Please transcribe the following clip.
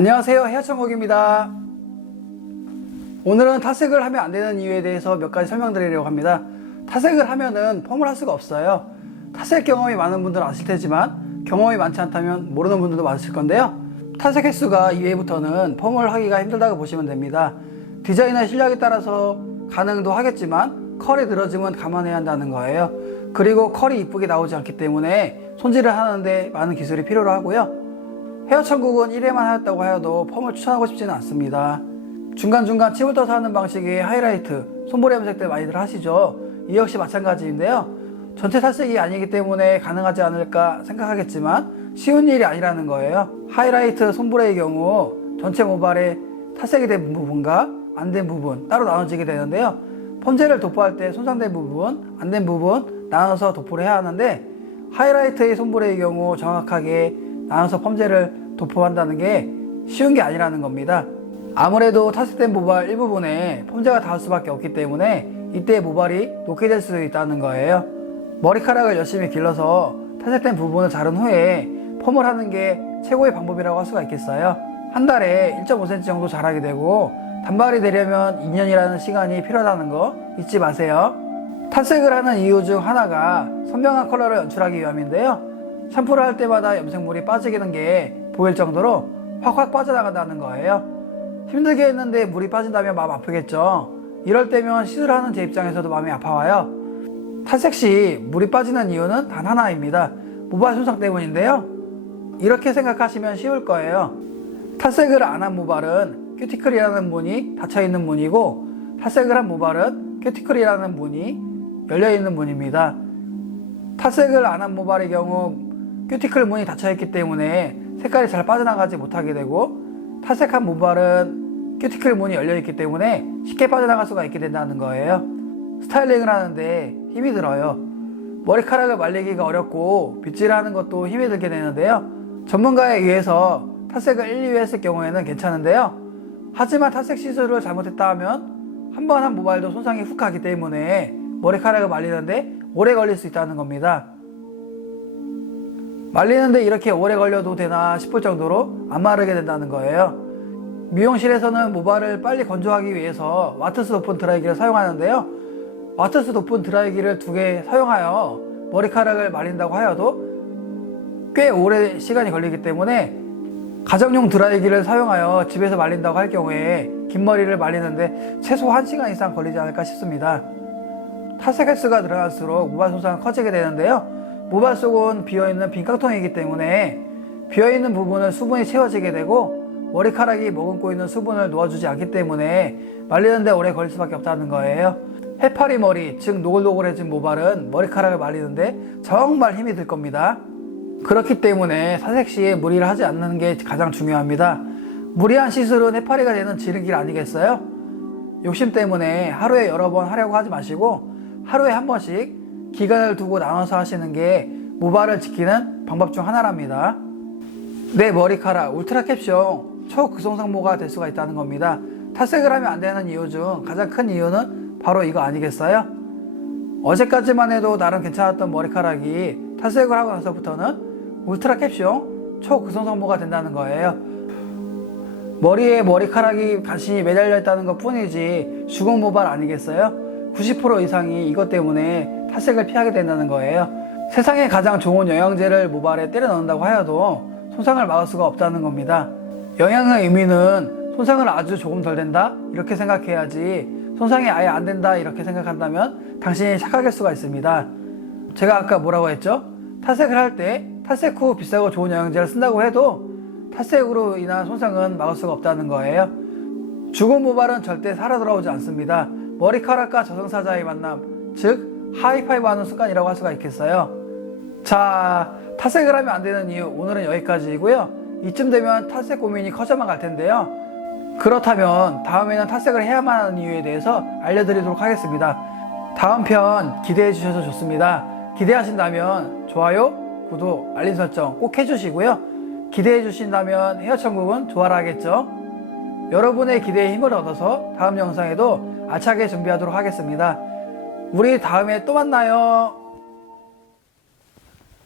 안녕하세요, 헤어천국입니다. 오늘은 탈색을 하면 안 되는 이유에 대해서 몇 가지 설명드리려고 합니다. 탈색을 하면은 펌을 할 수가 없어요. 탈색 경험이 많은 분들은 아실 테지만 경험이 많지 않다면 모르는 분들도 많으실 건데요. 탈색 횟수가 2회부터는 펌을 하기가 힘들다고 보시면 됩니다. 디자이너 실력에 따라서 가능도 하겠지만 컬이 늘어지면 감안해야 한다는 거예요. 그리고 컬이 이쁘게 나오지 않기 때문에 손질을 하는데 많은 기술이 필요로 하고요. 헤어천국은 1회만 하였다고 하여도 펌을 추천하고 싶지는 않습니다. 중간중간 칩을 떠서 하는 방식의 하이라이트, 손볼에 염색들 많이들 하시죠. 이 역시 마찬가지인데요. 전체 탈색이 아니기 때문에 가능하지 않을까 생각하겠지만 쉬운 일이 아니라는 거예요. 하이라이트, 손볼의 경우 전체 모발에 탈색이 된 부분과 안 된 부분 따로 나눠지게 되는데요. 펌제를 도포할 때 손상된 부분, 안 된 부분 나눠서 도포를 해야 하는데 하이라이트의 손볼의 경우 정확하게 나눠서 펌제를 도포한다는 게 쉬운 게 아니라는 겁니다. 아무래도 탈색된 모발 일부분에 펌제가 닿을 수밖에 없기 때문에 이때 모발이 녹게 될 수도 있다는 거예요. 머리카락을 열심히 길러서 탈색된 부분을 자른 후에 펌을 하는 게 최고의 방법이라고 할 수가 있겠어요. 한 달에 1.5cm 정도 자라게 되고 단발이 되려면 2년이라는 시간이 필요하다는 거 잊지 마세요. 탈색을 하는 이유 중 하나가 선명한 컬러를 연출하기 위함인데요. 샴푸를 할 때마다 염색물이 빠지는 게 보일 정도로 확확 빠져나간다는 거예요. 힘들게 했는데 물이 빠진다면 마음 아프겠죠. 이럴 때면 시술하는 제 입장에서도 마음이 아파와요. 탈색 시 물이 빠지는 이유는 단 하나입니다. 모발 손상 때문인데요. 이렇게 생각하시면 쉬울 거예요. 탈색을 안 한 모발은 큐티클이라는 문이 닫혀있는 문이고 탈색을 한 모발은 큐티클이라는 문이 열려있는 문입니다. 탈색을 안 한 모발의 경우 큐티클 문이 닫혀있기 때문에 색깔이 잘 빠져나가지 못하게 되고 탈색한 모발은 큐티클 문이 열려있기 때문에 쉽게 빠져나갈 수가 있게 된다는 거예요. 스타일링을 하는데 힘이 들어요. 머리카락을 말리기가 어렵고 빗질하는 것도 힘이 들게 되는데요. 전문가에 의해서 탈색을 1, 2회 했을 경우에는 괜찮은데요. 하지만 탈색 시술을 잘못했다 하면 한 번 한 모발도 손상이 훅 가기 때문에 머리카락을 말리는데 오래 걸릴 수 있다는 겁니다. 말리는데 이렇게 오래 걸려도 되나 싶을 정도로 안 마르게 된다는 거예요. 미용실에서는 모발을 빨리 건조하기 위해서 와트스 높은 드라이기를 사용하는데요. 와트스 높은 드라이기를 2개 사용하여 머리카락을 말린다고 하여도 꽤 오래 시간이 걸리기 때문에 가정용 드라이기를 사용하여 집에서 말린다고 할 경우에 긴 머리를 말리는데 최소 1시간 이상 걸리지 않을까 싶습니다. 탈색 횟수가 늘어날수록 모발 손상은 커지게 되는데요. 모발 속은 비어있는 빈 깡통이기 때문에 비어있는 부분은 수분이 채워지게 되고 머리카락이 머금고 있는 수분을 놓아주지 않기 때문에 말리는데 오래 걸릴 수밖에 없다는 거예요. 해파리 머리, 즉 노글노글해진 모발은 머리카락을 말리는데 정말 힘이 들 겁니다. 그렇기 때문에 탈색 시에 무리를 하지 않는 게 가장 중요합니다. 무리한 시술은 해파리가 되는 지름길 아니겠어요? 욕심 때문에 하루에 여러 번 하려고 하지 마시고 하루에 한 번씩 기간을 두고 나눠서 하시는 게 모발을 지키는 방법 중 하나랍니다. 내 머리카락 울트라 캡숑 초극성상모가 될 수가 있다는 겁니다. 탈색을 하면 안 되는 이유 중 가장 큰 이유는 바로 이거 아니겠어요? 어제까지만 해도 나름 괜찮았던 머리카락이 탈색을 하고 나서부터는 울트라 캡숑 초극성상모가 된다는 거예요. 머리에 머리카락이 간신히 매달려 있다는 것 뿐이지 죽은 모발 아니겠어요? 90% 이상이 이것 때문에 탈색을 피하게 된다는 거예요. 세상에 가장 좋은 영양제를 모발에 때려 넣는다고 하여도 손상을 막을 수가 없다는 겁니다. 영양의 의미는 손상을 아주 조금 덜 된다? 이렇게 생각해야지 손상이 아예 안 된다 이렇게 생각한다면 당신이 착각일 수가 있습니다. 제가 아까 뭐라고 했죠? 탈색을 할 때 탈색 후 비싸고 좋은 영양제를 쓴다고 해도 탈색으로 인한 손상은 막을 수가 없다는 거예요. 죽은 모발은 절대 살아 돌아오지 않습니다. 머리카락과 저승사자의 만남, 즉 하이파이브 하는 순간이라고 할 수가 있겠어요. 자, 탈색을 하면 안 되는 이유 오늘은 여기까지이고요. 이쯤 되면 탈색 고민이 커져만 갈 텐데요. 그렇다면 다음에는 탈색을 해야만 하는 이유에 대해서 알려드리도록 하겠습니다. 다음 편 기대해 주셔서 좋습니다. 기대하신다면 좋아요, 구독, 알림 설정 꼭 해주시고요. 기대해 주신다면 헤어천국은 좋아라 하겠죠. 여러분의 기대에 힘을 얻어서 다음 영상에도 알차게 준비하도록 하겠습니다. 우리 다음에 또 만나요.